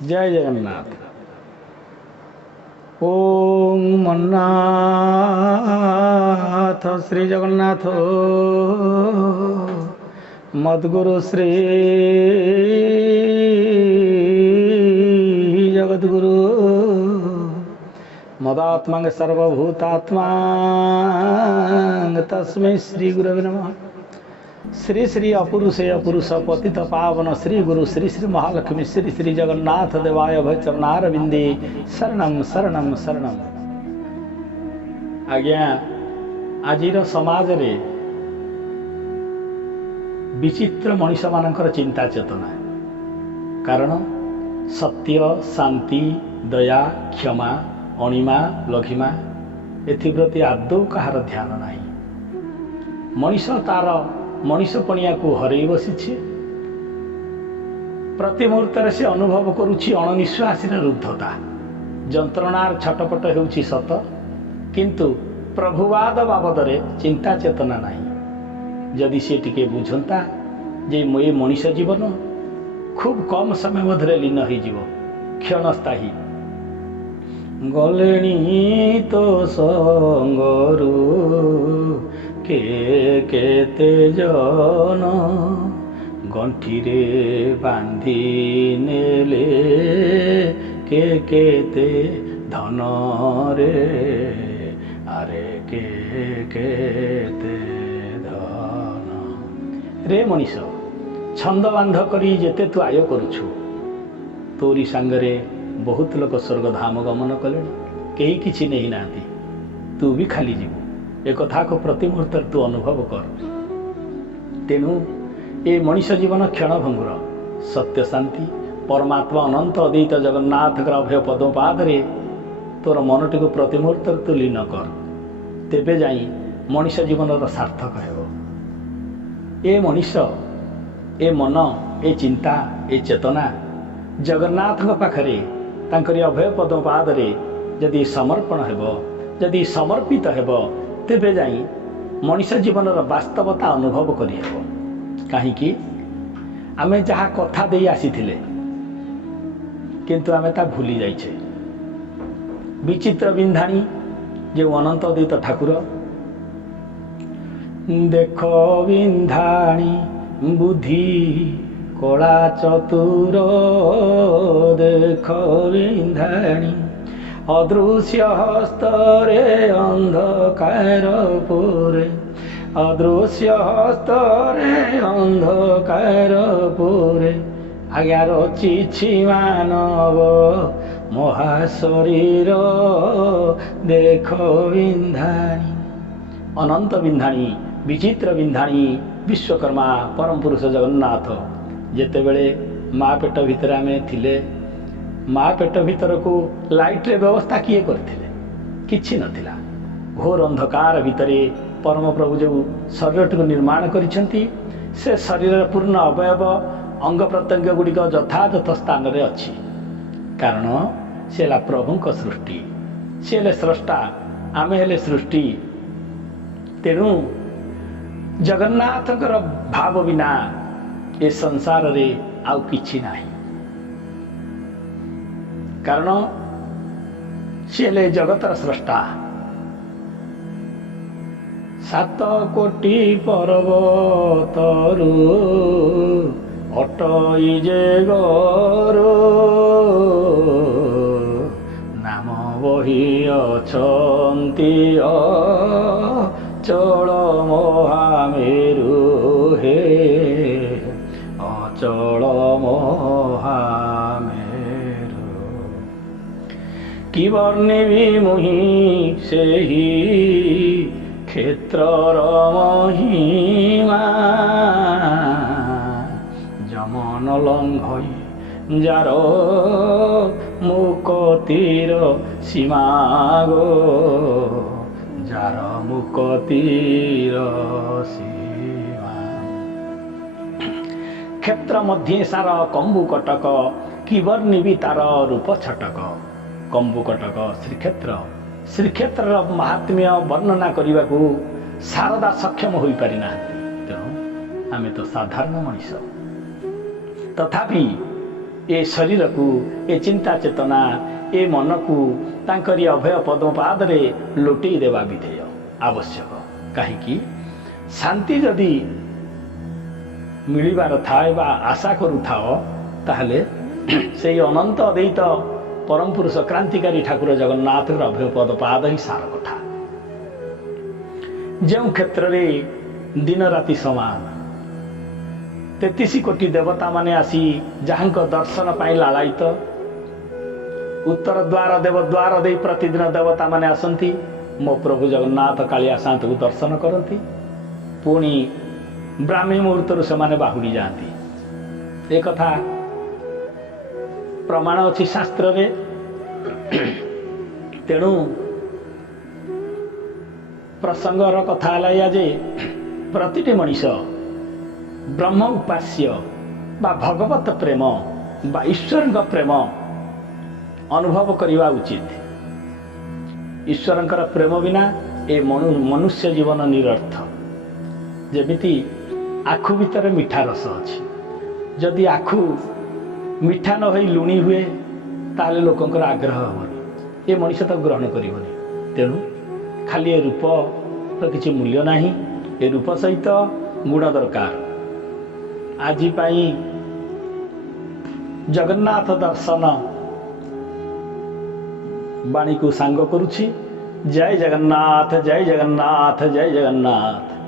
जय जगन्नाथ। ओम मन्नाथ श्री जगन्नाथ मद्गुरु श्री जगद्गुरु मदात्मंग सर्वभूतात्मा तस्मै श्री गुरवे नमः। श्री श्री अपुरुषे अपुरुष पतित पावन श्री गुरु श्री श्री महालक्ष्मी श्री श्री जगन्नाथ देवाय भय चरणारविंदे शरणम शरणम शरणम। आज्ञा आजिर समाज रे विचित्र मनीष मानकर चिंता चेतना कारण सत्य शांति दया क्षमा अणिमा लघिमा एप्रति आदौ कहार ध्यान नहीं। मनीष तार मनीष पणिया को हरई बसी प्रति मुहूर्त से अनुभव करुच्ची अणनिश्वासी रुद्धता जंत्रणार छटपट होउछि सत किंतु प्रभुवाद बाबद चिंता चेतना नहीं। जदि से टिके बुझंता जे ये मनीष जीवन खूब कम समय मध्य लीन हो क्षणस्थायी गलेणी तो संगरू केते जन गंठीरे बांधी नेले केते धन रे अरे केते धन रे मनीष छंद बांध करी जेते तू आय करुछु तोरी सांगरे बहुत लोक स्वर्गधाम गमन कले कई किछि नहीं नाती तू भी खाली जीव एक कथा को प्रति मुहूर्त तू अनुभव कर। तेणु ये मनीष जीवन क्षणभंगुर सत्य शांति परमात्मा अनंत अद्वैत जगन्नाथ अभय पद्मपादरे तोर मनटी को प्रति मुहूर्त तू लीन कर तेबे जाई मनीष जीवन सार्थक हो। ये मनीष ए मन ए चिंता ए चेतना जगन्नाथ पाखरे तांकरी अभय पद्मपादरे जदि समर्पण हेबो जदि समर्पित हेबो तेबे जाई मनीष जीवन वास्तवता अनुभव करि हेबो। काहीकि आमे जहा कथा देई आसीथिले किंतु आमे ता भूली जाइछे। विचित्र बिंधाणी जे अनंत अद्वैत ठाकुर देखो बिंधाणी बुद्धि कला चतुर देखो बिंधाणी अदृश्य हस्तरे अंधकार पुरे अदृश्य हस्तरे अंधकार पुरे आज्ञा रचिछि मानव महाशरीर देखो बिंधाणी अनंत बिंधाणी विचित्र बिंधाणी विश्वकर्मा परम पुरुष जगन्नाथ जेते बेले माँ पेट भितर आमे थिले माँ पेट भीतर को लाइट रे व्यवस्था किए करथिले किछि नथिला। घोर अंधकार भितरे परम प्रभु जो शरीर को निर्माण करिसेंती से शरीर पूर्ण अवयव अंग प्रत्यंग गुड़िक यथायथ स्थान रे अछि कारण से ला प्रभु को सृष्टि से ले स्रष्टा आमे हेले सृष्टि। तेणु जगन्नाथ भाव बिना ए संसार रे आउ किछि नाही कारण सी हेले जगतर स्रष्टा। 7 कोटी पर्वतरु अटई जे गरो नाम बही अछंती अचल महामेरु हे अचल महामेरु कि वर्णिबी मुहि से ही क्षेत्रर महिमा जमन लंघई जार मुकतिर सीमा गो जार मुकतिर सीमा क्षेत्र मध्य सार कंबु कटक कि वर्णिबी तार रूप छटक कंबु कटक श्रीक्षेत्र श्रीक्षेत्र महात्म्य वर्णना करने को शारदा सक्षम हो पारिना तेणु आमे तो साधारण मनीष तथापि ए शरीर को ए चिंता चेतना ए मन को तांकरी अभय पद्मपाद रे लोटे देवा विधेय आवश्यक कहीं शांति जदि मिलबार थाए बा आशा करूथाओ ताहले से अनंत अद्वैत परम पुरुष क्रांतिकारी ठाकुर जगन्नाथ अभय पदपाद ही सार कथा जो क्षेत्र में दिन राति समान 33 कोटी देवता माने आसी जहां दर्शन पाई लालायित उत्तर द्वार देव द्वार दे प्रतिदिन देवता माने आसंती मो प्रभु जगन्नाथ कालिया शांत को दर्शन करती पुणी ब्राह्मी मुहूर्त से माने बाहुड़ी जाती एक कथा प्रमाण अच्छी शास्त्र रे तेणु प्रसंगर कथा है जे प्रतिटी मनीष ब्रह्म उपास्य बा भगवत प्रेम बा ईश्वर प्रेम अनुभव करवा उचित। ईश्वर प्रेम बिना ए मनुष्य जीवन निरर्थ। जेमिति आखु भितर मीठा रस अच्छी जदि आखु मीठा न होई लुणी हुए ताले लोकंकर आग्रह हेनी ए मनीष तो ग्रहण करिवनी। तेणु खाली ए रूप तो किसी मूल्य नहीं ए रूप सहित गुण दरकार। आज पाई जगन्नाथ दर्शन वाणी को सांग करुछि। जय जगन्नाथ जय जगन्नाथ जय जगन्नाथ।